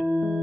thank you